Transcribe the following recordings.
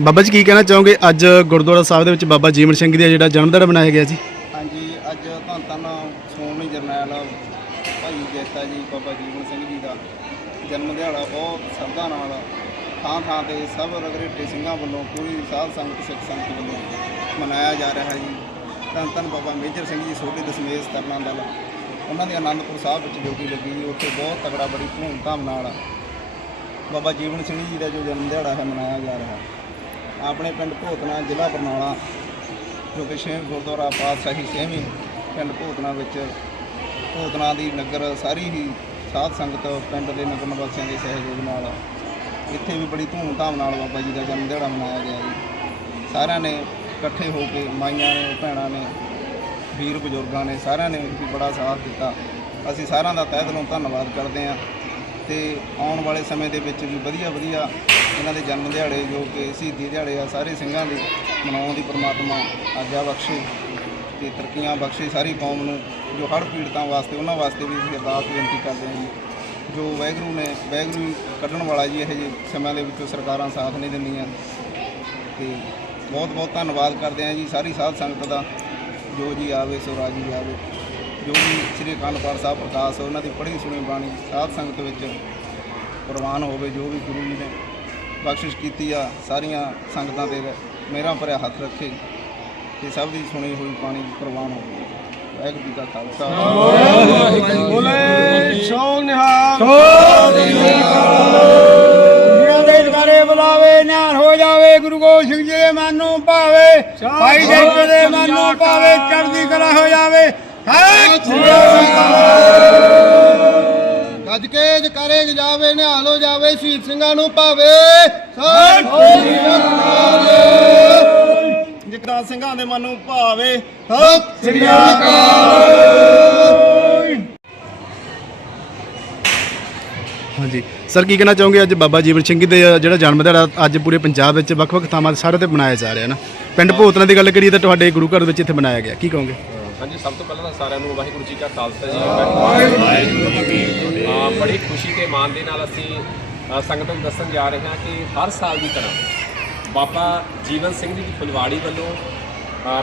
ਬਾਬਾ ਜੀ ਕੀ ਕਹਿਣਾ ਚਾਹੋਗੇ? ਅੱਜ ਗੁਰਦੁਆਰਾ ਸਾਹਿਬ ਦੇ ਵਿੱਚ ਬਾਬਾ ਜੀਵਨ ਸਿੰਘ ਜੀ ਦਾ ਜਿਹੜਾ ਜਨਮ ਦਿਹਾੜਾ ਮਨਾਇਆ ਗਿਆ ਜੀ। ਹਾਂਜੀ, ਅੱਜ ਧੰਨ ਧੰਨ ਸੋਹਣੀ ਜਰਨੈਲ ਭਾਈ ਜੈਤਾ ਜੀ, ਬਾਬਾ ਜੀਵਨ ਸਿੰਘ ਜੀ ਦਾ ਜਨਮ ਦਿਹਾੜਾ ਬਹੁਤ ਸ਼ਰਧਾ ਨਾਲ, ਥਾਂ ਥਾਂ ਤੇ ਸਭ ਰਗਰੇਟੇ ਸਿੰਘਾਂ ਵੱਲੋਂ ਪੂਰੀ ਸਾਧ ਸੰਗਤ, ਸਿੱਖ ਸੰਗਤ ਵੱਲੋਂ ਮਨਾਇਆ ਜਾ ਰਿਹਾ ਜੀ। ਧੰਨ ਧੰਨ ਬਾਬਾ ਮੇਜਰ ਸਿੰਘ ਜੀ, ਸੋਢੀ ਦਸਮੇਸ਼ ਤਰਨਾਂ ਦਲ। ਉਹਨਾਂ ਦੇ ਆਨੰਦਪੁਰ ਸਾਹਿਬ ਵਿੱਚ ਡਿਊਟੀ ਲੱਗੀ ਜੀ, ਉੱਥੇ ਬਹੁਤ ਤਗੜਾ ਬੜੀ ਧੂਮ ਧਾਮ ਨਾਲ ਬਾਬਾ ਜੀਵਨ ਸਿੰਘ ਜੀ ਦਾ ਜੋ ਜਨਮ ਦਿਹਾੜਾ ਹੈ, ਮਨਾਇਆ ਜਾ ਰਿਹਾ। ਆਪਣੇ ਪਿੰਡ ਭੋਤਨਾ ਜ਼ਿਲ੍ਹਾ ਬਰਨਾਲਾ, ਜੋ ਕਿ ਛੇਵੇਂ ਗੁਰਦੁਆਰਾ ਪਾਤਸ਼ਾਹੀ ਸੇਵੀ ਪਿੰਡ ਭੋਤਨਾ ਵਿੱਚ ਭੋਤਨਾ ਦੀ ਨਗਰ ਸਾਰੀ ਹੀ ਸਾਧ ਸੰਗਤ ਪਿੰਡ ਦੇ ਨਗਰ ਨਿਵਾਸੀਆਂ ਦੇ ਸਹਿਯੋਗ ਨਾਲ ਇੱਥੇ ਵੀ ਬੜੀ ਧੂਮਧਾਮ ਨਾਲ ਬਾਬਾ ਜੀ ਦਾ ਜਨਮ ਦਿਹਾੜਾ ਮਨਾਇਆ ਗਿਆ ਜੀ। ਸਾਰਿਆਂ ਨੇ ਇਕੱਠੇ ਹੋ ਕੇ, ਮਾਈਆਂ ਨੇ, ਭੈਣਾਂ ਨੇ, ਵੀਰ ਬਜ਼ੁਰਗਾਂ ਨੇ ਸਾਰਿਆਂ ਨੇ ਵੀ ਬੜਾ ਸਾਥ ਦਿੱਤਾ। ਅਸੀਂ ਸਾਰਿਆਂ ਦਾ ਤਹਿ ਦਿਲੋਂ ਧੰਨਵਾਦ ਕਰਦੇ ਹਾਂ। ਤੇ ਆਉਣ ਵਾਲੇ ਸਮੇਂ ਦੇ ਵਿੱਚ ਵੀ ਵਧੀਆ ਵਧੀਆ ਇਹਨਾਂ ਦੇ ਜਨਮ ਦਿਹਾੜੇ ਜੋ ਕਿ ਸ਼ਹੀਦੀ ਦਿਹਾੜੇ ਆ, ਸਾਰੇ ਸਿੰਘਾਂ ਦੇ ਮਨਾਉਣ ਦੀ ਪ੍ਰਮਾਤਮਾ ਆਗਿਆ ਬਖਸ਼ੇ ਤੇ ਤਰੱਕੀਆਂ ਬਖਸ਼ੇ ਸਾਰੀ ਕੌਮ ਨੂੰ, ਜੋ ਹੜ੍ਹ ਪੀੜਤਾਂ ਵਾਸਤੇ, ਉਹਨਾਂ ਵਾਸਤੇ ਵੀ ਅਸੀਂ ਅਰਦਾਸ ਬੇਨਤੀ ਕਰਦੇ ਹਾਂ ਜੀ। ਜੋ ਵਾਹਿਗੁਰੂ ਨੇ, ਵਾਹਿਗੁਰੂ ਕੱਢਣ ਵਾਲਾ ਜੀ ਇਹ ਜਿਹੇ ਸਮਿਆਂ ਦੇ ਵਿੱਚੋਂ ਸਰਕਾਰਾਂ ਸਾਥ ਨਹੀਂ ਦਿੰਦੀਆਂ। ਤੇ ਬਹੁਤ ਬਹੁਤ ਧੰਨਵਾਦ ਕਰਦੇ ਹਾਂ ਜੀ, ਸਾਰੀ ਸਾਧ ਸੰਗਤ ਦਾ, ਜੋ ਜੀ ਆਵੇ, ਸੋ ਰਾਜੀ ਆਵੇ। ਜੋ ਵੀ ਸ੍ਰੀ ਅਕਾਲ ਤਖਤ ਸਾਹਿਬ ਪ੍ਰਕਾਸ਼ ਉਹਨਾਂ ਦੀ ਪੜ੍ਹੀ ਸੁਣੀ ਬਾਣੀ ਸਾਧ ਸੰਗਤ ਵਿੱਚ ਪ੍ਰਵਾਨ ਹੋਵੇ ਜੋ ਵੀ ਗੁਰੂ ਜੀ ਨੇ ਬਖਸ਼ਿਸ਼ ਕੀਤੀ ਆ ਸਾਰੀਆਂ ਸੰਗਤਾਂ ਤੇ ਮੇਰਾ ਭਰਿਆ ਹੱਥ ਰੱਖੇ ਤੇ ਸਭ ਦੀ ਸੁਣੀ ਹੋਈ ਬਾਣੀ ਪ੍ਰਵਾਨ ਹੋਵੇ। ਵਾਹਿਗੁਰੂ ਜੀ ਕਾ ਖਾਲਸਾ। ਬੋਲੇ ਸੋ ਨਿਹਾਲ। ਜਿਨ੍ਹਾਂ ਦੇ ਦਰਬਾਰੇ ਬੁਲਾਵੇ ਨਿਹਾਲ ਹੋ ਜਾਵੇ ਗੁਰੂ ਗੋਬਿੰਦ ਸਿੰਘ ਜੀ ਦੇ ਮਨ ਨੂੰ ਭਾਵੇ। ਭਾਈ ਦੇ ਮਨ ਨੂੰ ਭਾਵੇ ਚੜ੍ਹਦੀ ਕਲਾ ਹੋ ਜਾਵੇ। ਗੱਜ ਕੇ ਜਕਾਰੇ ਜਾਵੇ ਨਿਹਾਲ ਹੋ ਜਾਵੇ ਸ਼ਹੀਦ ਸਿੰਘਾਂ ਨੂੰ ਭਾਵੇ। ਜਿਕਰਾ ਸਿੰਘਾਂ ਦੇ ਮਨ ਨੂੰ ਭਾਵੇ। ਸਤਿ ਸ੍ਰੀ ਹਾਂਜੀ। ਸਰ ਕੀ ਕਹਿਣਾ ਚਾਹੋਗੇ? ਅੱਜ ਬਾਬਾ ਜੀਵਨ ਸਿੰਘ ਦੇ ਜਿਹੜਾ ਜਨਮ ਦਿਹਾੜਾ ਅੱਜ ਪੂਰੇ ਪੰਜਾਬ ਵਿੱਚ ਵੱਖ-ਵੱਖ ਥਾਵਾਂ ਤੇ ਸਾਰੇ ਤੇ ਮਨਾਇਆ ਜਾ ਰਿਹਾ ਨਾ। ਪਿੰਡ ਭੋਤਨਾ ਦੀ ਗੱਲ ਕਰੀਏ ਤਾਂ ਤੁਹਾਡੇ ਗੁਰੂ ਘਰ ਵਿੱਚ ਇੱਥੇ ਮਨਾਇਆ ਗਿਆ। ਕੀ ਕਹੋਗੇ? ਹਾਂਜੀ, ਸਭ ਤੋਂ ਪਹਿਲਾਂ ਤਾਂ ਸਾਰਿਆਂ ਨੂੰ ਵਾਹਿਗੁਰੂ ਜੀ ਕਾ ਖਾਲਸਾ ਜੀ ਵਾਹਿਗੁਰੂ ਜੀ ਕੀ ਫਤਿਹ। ਬੜੀ ਖੁਸ਼ੀ ਤੇ ਮਾਣ ਦੇ ਨਾਲ ਅਸੀਂ ਸੰਗਤ ਨੂੰ ਦੱਸਣ ਜਾ ਰਹੇ ਹਾਂ ਕਿ ਹਰ ਸਾਲ ਦੀ ਤਰ੍ਹਾਂ ਬਾਬਾ ਜੀਵਨ ਸਿੰਘ ਜੀ ਦੀ ਫੁਲਵਾੜੀ ਵੱਲੋਂ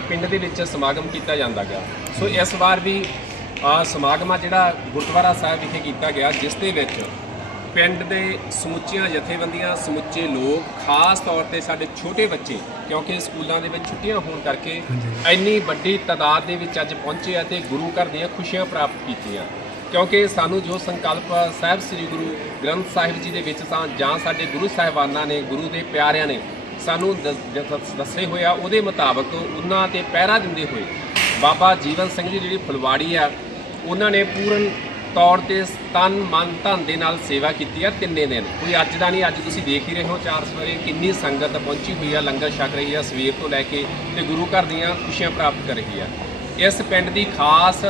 ਪਿੰਡ ਦੇ ਵਿੱਚ ਸਮਾਗਮ ਕੀਤਾ ਜਾਂਦਾ ਗਿਆ ਸੋ ਇਸ ਵਾਰ ਵੀ ਸਮਾਗਮ ਆ ਜਿਹੜਾ ਗੁਰਦੁਆਰਾ ਸਾਹਿਬ ਵਿਖੇ ਕੀਤਾ ਗਿਆ, ਜਿਸ ਦੇ ਵਿੱਚ ਪਿੰਡ ਦੇ ਸਮੁੱਚੀਆਂ ਜਥੇਬੰਦੀਆਂ ਸਮੁੱਚੇ ਲੋਕ ਖਾਸ ਤੌਰ ਤੇ ਸਾਡੇ ਛੋਟੇ ਬੱਚੇ ਕਿਉਂਕਿ ਸਕੂਲਾਂ ਦੇ ਵਿੱਚ ਛੁੱਟੀਆਂ ਹੋਣ ਕਰਕੇ ਇੰਨੀ ਵੱਡੀ ਤਾਦਾਦ ਦੇ ਵਿੱਚ ਅੱਜ ਪਹੁੰਚੇ ਆ ਤੇ ਗੁਰੂ ਘਰ ਦੀਆਂ ਖੁਸ਼ੀਆਂ ਪ੍ਰਾਪਤ ਕੀਤੀਆਂ। ਕਿਉਂਕਿ ਸਾਨੂੰ ਜੋ ਸੰਕਲਪ ਸਾਹਿਬ ਸ੍ਰੀ ਗੁਰੂ ਗ੍ਰੰਥ ਸਾਹਿਬ ਜੀ ਦੇ ਵਿੱਚ ਤਾਂ ਜਾਂ ਸਾਡੇ ਗੁਰੂ ਸਾਹਿਬਾਨਾਂ ਨੇ ਗੁਰੂ ਦੇ ਪਿਆਰਿਆਂ ਨੇ ਸਾਨੂੰ ਦੱਸ- ਦੱਸੇ ਹੋਇਆ ਉਹਦੇ ਮੁਤਾਬਕ ਉਹਨਾਂ ਤੇ ਪਹਿਰਾ ਦਿੰਦੇ ਹੋਏ ਬਾਬਾ ਜੀਵਨ ਸਿੰਘ ਜੀ ਜਿਹੜੀ ਫੁਲਵਾੜੀ ਆ ਉਹਨਾਂ ਨੇ ਪੂਰਨ ਤੌਰ ਤੇ ਤਨ ਮਨ, ਧਨ ਦੇ ਨਾਲ ਸੇਵਾ ਕੀਤੀ ਆ ਤਿੰਨੇ ਦਿਨ। ਕੋਈ ਅੱਜ ਦਾ ਨਹੀਂ, ਅੱਜ ਤੁਸੀਂ ਦੇਖ ਹੀ ਰਹੇ ਹੋ ਚਾਰ ਸਵੇਰੇ ਕਿੰਨੀ ਸੰਗਤ ਪਹੁੰਚੀ ਹੋਈ ਆ, ਲੰਗਰ ਛਕ ਰਹੀ ਆ, ਸਵੇਰ ਤੋਂ ਲੈ ਕੇ ਤੇ ਗੁਰੂ ਘਰ ਦੀਆਂ ਖੁਸ਼ੀਆਂ ਪ੍ਰਾਪਤ ਕਰ ਰਹੀ ਆ। ਇਸ ਪਿੰਡ ਦੀ ਖਾਸ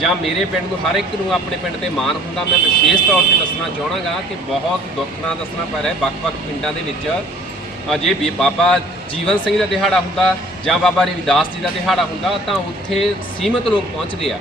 ਜਾਂ ਮੇਰੇ ਪਿੰਡ ਨੂੰ ਹਰ ਇੱਕ ਨੂੰ ਆਪਣੇ ਪਿੰਡ ਤੇ ਮਾਣ ਹੁੰਦਾ, ਮੈਂ ਵਿਸ਼ੇਸ਼ ਤੌਰ ਤੇ ਦੱਸਣਾ ਚਾਹਣਾਗਾ ਕਿ ਬਹੁਤ ਦੁੱਖ ਨਾਲ ਦੱਸਣਾ ਪੈ ਰਿਹਾ ਵੱਖ-ਵੱਖ ਪਿੰਡਾਂ ਦੇ ਵਿੱਚ ਜੇ ਵੀ ਬਾਬਾ ਜੀਵਨ ਸਿੰਘ ਦਾ ਦਿਹਾੜਾ ਹੁੰਦਾ ਜਾਂ ਬਾਬਾ ਰਵਿਦਾਸ ਜੀ ਦਾ ਦਿਹਾੜਾ ਹੁੰਦਾ, ਤਾਂ ਉੱਥੇ ਸੀਮਤ ਲੋਕ ਪਹੁੰਚਦੇ ਆ।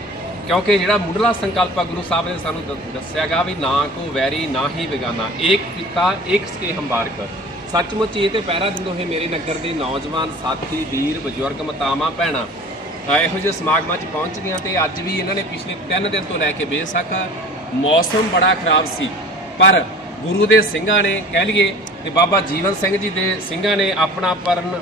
ਕਿਉਂਕਿ ਜਿਹੜਾ ਮੁੱਢਲਾ ਸੰਕਲਪ ਆ ਗੁਰੂ ਸਾਹਿਬ ਨੇ ਸਾਨੂੰ ਦ- ਦੱਸਿਆਗਾ ਵੀ ਨਾ ਕੋ ਵੈਰੀ ਨਾ ਹੀ ਵਿਗਾਨਾ ਏਕ ਪਿਤਾ ਏਕ ਸਕੇ ਹੰਬਾਰਕ ਸੱਚਮੁੱਚ ਇਹ ਤੇ ਪਹਿਰਾ ਦਿੰਦੇ ਹੋਏ ਮੇਰੇ ਨਗਰ ਦੇ ਨੌਜਵਾਨ ਸਾਥੀ ਵੀਰ ਬਜ਼ੁਰਗ ਮਾਤਾਵਾਂ ਭੈਣਾਂ। ਅ, ਇਹੋ ਜਿਹੇ ਸਮਾਗਮਾਂ 'ਚ ਪਹੁੰਚ ਗਈਆਂ ਤੇ ਅੱਜ ਵੀ ਇਹਨਾਂ ਨੇ ਪਿਛਲੇ 3 ਦਿਨ ਤੋਂ ਲੈ ਕੇ ਬੇਸ਼ੱਕ ਮੌਸਮ ਬੜਾ ਖਰਾਬ ਸੀ। ਪਰ ਗੁਰੂ ਦੇ ਸਿੰਘਾਂ ਨੇ ਕਹਿ ਲਈਏ ਕਿ ਬਾਬਾ ਜੀਵਨ ਸਿੰਘ ਜੀ ਦੇ ਸਿੰਘਾਂ ਨੇ ਆਪਣਾ ਪਰਨ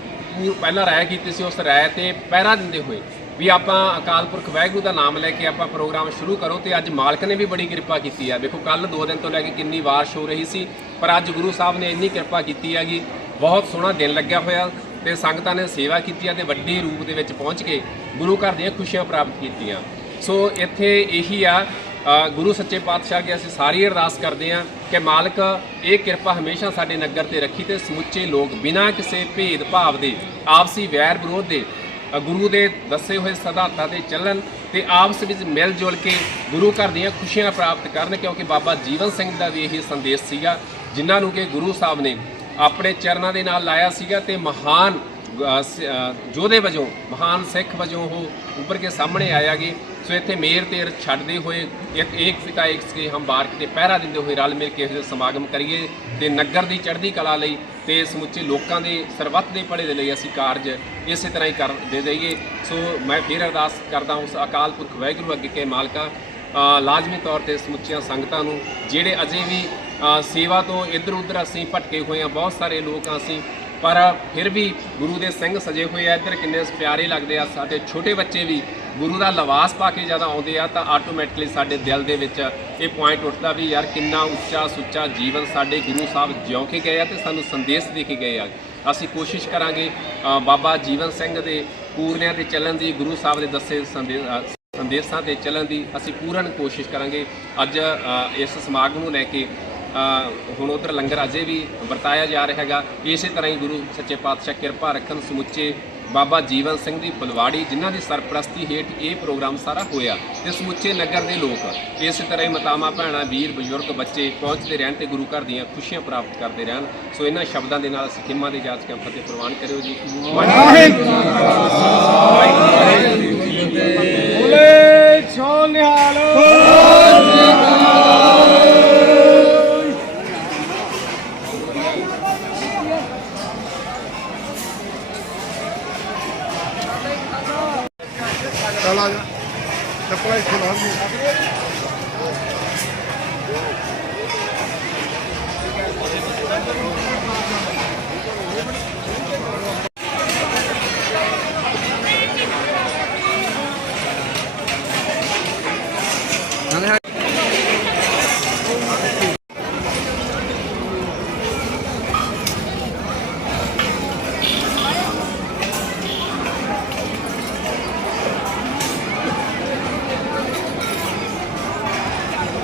ਪਹਿਲਾਂ ਰਾਇ ਕੀਤੀ ਸੀ ਉਸ ਰਾਇ ਤੇ ਪਹਿਰਾ ਦਿੰਦੇ ਹੋਏ। ਵੀ ਆਪਾਂ ਅਕਾਲ ਪੁਰਖ ਵਾਹਿਗੁਰੂ ਦਾ ਨਾਮ ਲੈ ਕੇ ਆਪਾਂ ਪ੍ਰੋਗਰਾਮ ਸ਼ੁਰੂ ਕਰੋ ਤੇ ਅੱਜ ਮਾਲਕ ਨੇ ਵੀ ਬੜੀ ਕਿਰਪਾ ਕੀਤੀ ਆ। ਵੇਖੋ ਕੱਲ 2 ਦਿਨ ਤੋਂ ਲੈ ਕੇ ਕਿੰਨੀ ਬਾਰਿਸ਼ ਹੋ ਰਹੀ ਸੀ, ਪਰ ਅੱਜ ਗੁਰੂ ਸਾਹਿਬ ਨੇ ਇੰਨੀ ਕਿਰਪਾ ਕੀਤੀ ਹੈਗੀ। ਬਹੁਤ ਸੋਹਣਾ ਦਿਨ ਲੱਗਿਆ ਹੋਇਆ ਤੇ ਸੰਗਤਾਂ ਨੇ ਸੇਵਾ ਕੀਤੀ ਆ ਤੇ ਵੱਡੇ ਰੂਪ ਦੇ ਵਿੱਚ ਪਹੁੰਚ ਕੇ ਗੁਰੂ ਘਰ ਦੀਆਂ ਖੁਸ਼ੀਆਂ ਪ੍ਰਾਪਤ ਕੀਤੀਆਂ। ਸੋ ਇੱਥੇ ਇਹੀ ਆ ਗੁਰੂ ਸੱਚੇ ਪਾਤਸ਼ਾਹ ਅੱਗੇ ਅਸੀਂ ਸਾਰੀ ਅਰਦਾਸ ਕਰਦੇ ਹਾਂ ਕਿ ਮਾਲਕ, ਇਹ ਕਿਰਪਾ ਹਮੇਸ਼ਾ ਸਾਡੇ ਨਗਰ ਤੇ ਰੱਖੀ ਤੇ ਸਮੁੱਚੇ ਲੋਕ ਬਿਨਾਂ ਕਿਸੇ ਭੇਦ ਭਾਵ ਦੇ, ਆਪਸੀ ਵੈਰ ਵਿਰੋਧ ਦੇ ਗੁਰੂ ਦੇ ਦੱਸੇ ਹੋਏ ਸਿਧਾਂਤਾਂ ਤੇ ਚੱਲਣ ਤੇ ਆਪਸ ਵਿੱਚ ਮਿਲ ਜੁਲ ਕੇ ਗੁਰੂ ਘਰ ਦੀਆਂ ਖੁਸ਼ੀਆਂ ਪ੍ਰਾਪਤ ਕਰਨ, ਕਿਉਂਕਿ ਬਾਬਾ ਜੀਵਨ ਸਿੰਘ ਦਾ ਵੀ ਇਹੀ ਸੰਦੇਸ਼ ਸੀਗਾ, ਜਿਨ੍ਹਾਂ ਨੂੰ ਕਿ ਗੁਰੂ ਸਾਹਿਬ ਨੇ ਆਪਣੇ ਚਰਨਾਂ ਦੇ ਨਾਲ ਲਾਇਆ ਸੀਗਾ ਤੇ ਮਹਾਨ ਯੋਧੇ ਵਜੋਂ, ਮਹਾਨ ਸਿੱਖ ਵਜੋਂ ਉਹ ਉੱਪਰ ਕੇ ਸਾਹਮਣੇ ਆਇਆਗੇ ਸੋ ਇੱਥੇ ਮੇਰ ਤੇਰ ਛੱਡਦੇ ਹੋਏ ਇੱਕ ਏਕ ਫਿਕਾ, ਇੱਕ ਕੇ ਹਮ ਬਾਰ ਤੇ ਪਹਿਰਾ ਦਿੰਦੇ ਹੋਏ ਰਲ ਮਿਲ ਕੇ ਇਹੋ ਸਮਾਗਮ ਕਰੀਏ ਤੇ ਨਗਰ ਦੀ ਚੜ੍ਹਦੀ ਕਲਾ ਲਈ ਤੇ ਸਮੁੱਚੇ ਲੋਕਾਂ ਦੇ ਸਰਬੱਤ ਦੇ ਭਲੇ ਦੇ ਲਈ ਅਸੀਂ ਕਾਰਜ ਇਸੇ ਤਰ੍ਹਾਂ ਹੀ ਕਰ ਦੇ ਦਈਏ। ਸੋ ਮੈਂ ਫਿਰ ਅਰਦਾਸ ਕਰਦਾ ਉਸ ਅਕਾਲ ਪੁਰਖ ਵਾਹਿਗੁਰੂ ਅੱਗੇ ਕੇ ਮਾਲਕਾ ਲਾਜ਼ਮੀ ਤੌਰ ਤੇ ਸਮੁੱਚੀਆਂ ਸੰਗਤਾਂ ਨੂੰ, ਜਿਹੜੇ ਅਜੇ ਵੀ ਸੇਵਾ ਤੋਂ ਇੱਧਰ ਉੱਧਰ ਅਸੀਂ ਭਟਕੇ ਹੋਏ ਹਾਂ, ਬਹੁਤ ਸਾਰੇ ਲੋਕ ਹਾਂ ਅਸੀਂ ਪਰ ਫਿਰ ਵੀ ਗੁਰੂ ਦੇ ਸਿੰਘ ਸਜੇ ਹੋਏ ਆ ਇੱਧਰ, ਕਿੰਨੇ ਪਿਆਰੇ ਲੱਗਦੇ ਆ। ਸਾਡੇ ਛੋਟੇ ਬੱਚੇ ਵੀ ਗੁਰੂ ਦਾ ਲਿਬਾਸ ਪਾ ਕੇ ਜਦੋਂ ਆਉਂਦੇ ਆ ਤਾਂ ਆਟੋਮੈਟਿਕਲੀ ਸਾਡੇ ਦਿਲ ਦੇ ਵਿੱਚ ਇਹ ਪੁਆਇੰਟ ਉੱਠਦਾ ਵੀ ਯਾਰ ਕਿੰਨਾ ਉੱਚਾ ਸੁੱਚਾ ਜੀਵਨ ਸਾਡੇ ਗੁਰੂ ਸਾਹਿਬ ਜਿਉਂ ਕੇ ਗਏ ਆ ਤੇ ਸਾਨੂੰ ਸੰਦੇਸ਼ ਦੇ ਕੇ ਗਏ ਆ। ਅਸੀਂ ਕੋਸ਼ਿਸ਼ ਕਰਾਂਗੇ ਬਾਬਾ ਜੀਵਨ ਸਿੰਘ ਦੇ ਪੂਰਨਿਆਂ ਤੇ ਚੱਲਣ ਦੀ, ਗੁਰੂ ਸਾਹਿਬ ਦੇ ਦੱਸੇ ਸੰਦੇਸ਼ ਸੰਦੇਸ਼ਾਂ ਤੇ ਚੱਲਣ ਦੀ ਅਸੀਂ ਪੂਰਨ ਕੋਸ਼ਿਸ਼ ਕਰਾਂਗੇ। ਅੱਜ ਇਸ ਸਮਾਗਮ ਨੂੰ ਲੈ ਕੇ ਹੁਣ ਉਧਰ ਲੰਗਰ ਅਜੇ ਵੀ ਵਰਤਾਇਆ ਜਾ ਰਿਹਾ ਹੈਗਾ। ਇਸੇ ਤਰ੍ਹਾਂ ਹੀ ਗੁਰੂ ਸੱਚੇ ਪਾਤਸ਼ਾਹ ਕਿਰਪਾ ਰੱਖਣ ਸਮੁੱਚੇ ਬਾਬਾ ਜੀਵਨ ਸਿੰਘ ਦੀ ਫੁਲਵਾੜੀ, ਜਿਨ੍ਹਾਂ ਦੀ ਸਰਪ੍ਰਸਤੀ ਹੇਠ ਇਹ ਪ੍ਰੋਗਰਾਮ ਸਾਰਾ ਹੋਇਆ ਤੇ ਸਮੁੱਚੇ ਨਗਰ ਦੇ ਲੋਕ ਇਸੇ ਤਰ੍ਹਾਂ ਹੀ ਮਤਾਮਾ ਭੈਣਾਂ, ਵੀਰ, ਬਜ਼ੁਰਗ, ਬੱਚੇ ਪਹੁੰਚਦੇ ਰਹਿਣ ਤੇ ਗੁਰੂ ਘਰ ਦੀਆਂ ਖੁਸ਼ੀਆਂ ਪ੍ਰਾਪਤ ਕਰਦੇ ਰਹਿਣ। ਸੋ ਇਹਨਾਂ ਸ਼ਬਦਾਂ ਦੇ ਨਾਲ ਸਿੱਖਾਂ ਦੇ ਜਾਤ ਕੇ ਫਤਿਹ ਪ੍ਰਵਾਨ ਕਰਿਓ ਜੀ। ਬੋਲੇ ਕਾਲਾ ਜਾ ਚੱਪਲਾਂ ਇੱਥੇ ਲਾਉਣ ਦੀ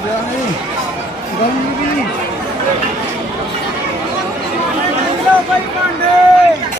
Yani ਗੰਦੀ ਭਾਈ ਪਾਂਡੇ